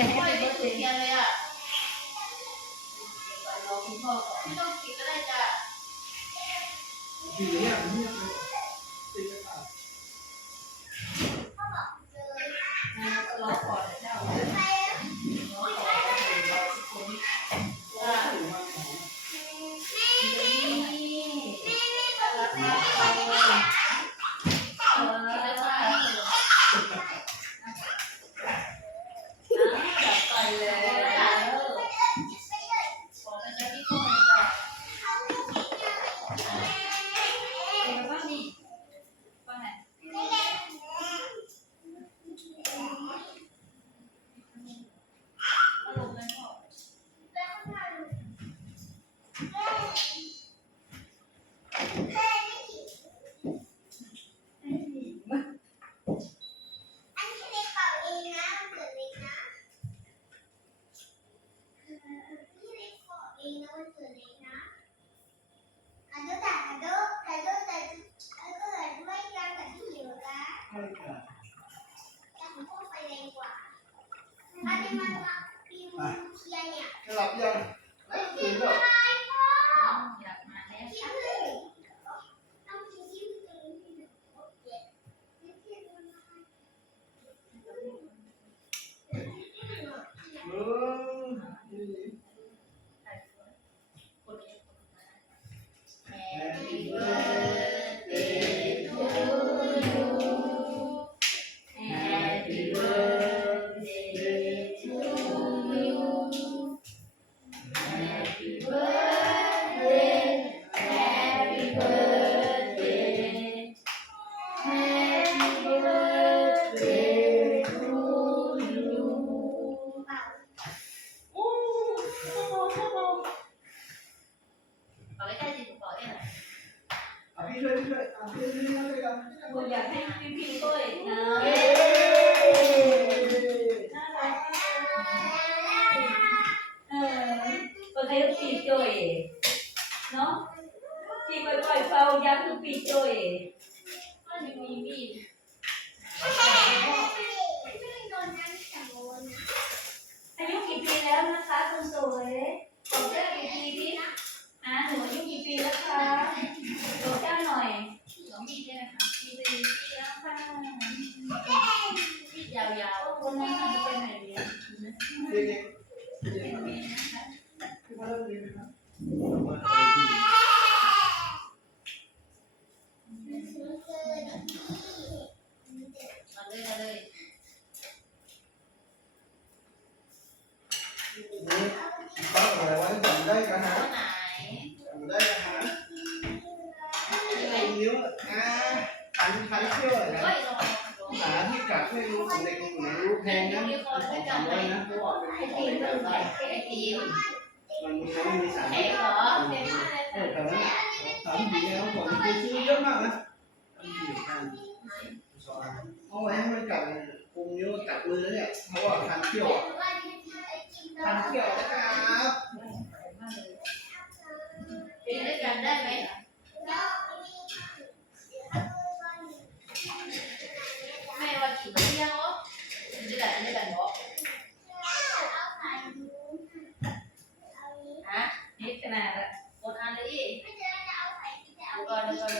ไเลยอะรอคุณพ่อไม่ต้องกินก็ได้จ้ะ ผีอ่เงียบเลย หลับยังตื่นแล้วเออ เนาะพี่ค่อยๆเฝ้ายันทุกปีโจยก็ยังมีมีดอายุกี่ปีแล้วนะคะคุนสวยผมเจ้ากี่ปีพี่นะอ่าหนูอายุกี่ปีแล้วคะบอกเจ้าหน่อยหนูมีดได้ไหมคะปีดปีแล้วค่ะยาวๆคนนั้นจะไปไหนดีเด็กๆเด็นมีดนะคะ แพงนะสามร้อยนะไอ้ทีมันมีทั้งมีสามเออแต่ว่าสามดีแล้วผมไปซื้อเยอะมากนะสามดีพันเอาไว้ให้มันกลับกงเยอะกลับมือเนี่ยเพราะว่าทานเที่ยวอะ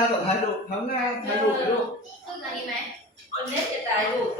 하나 더 다이로 방아 다이로 다이로 끝나기만 언제 다이로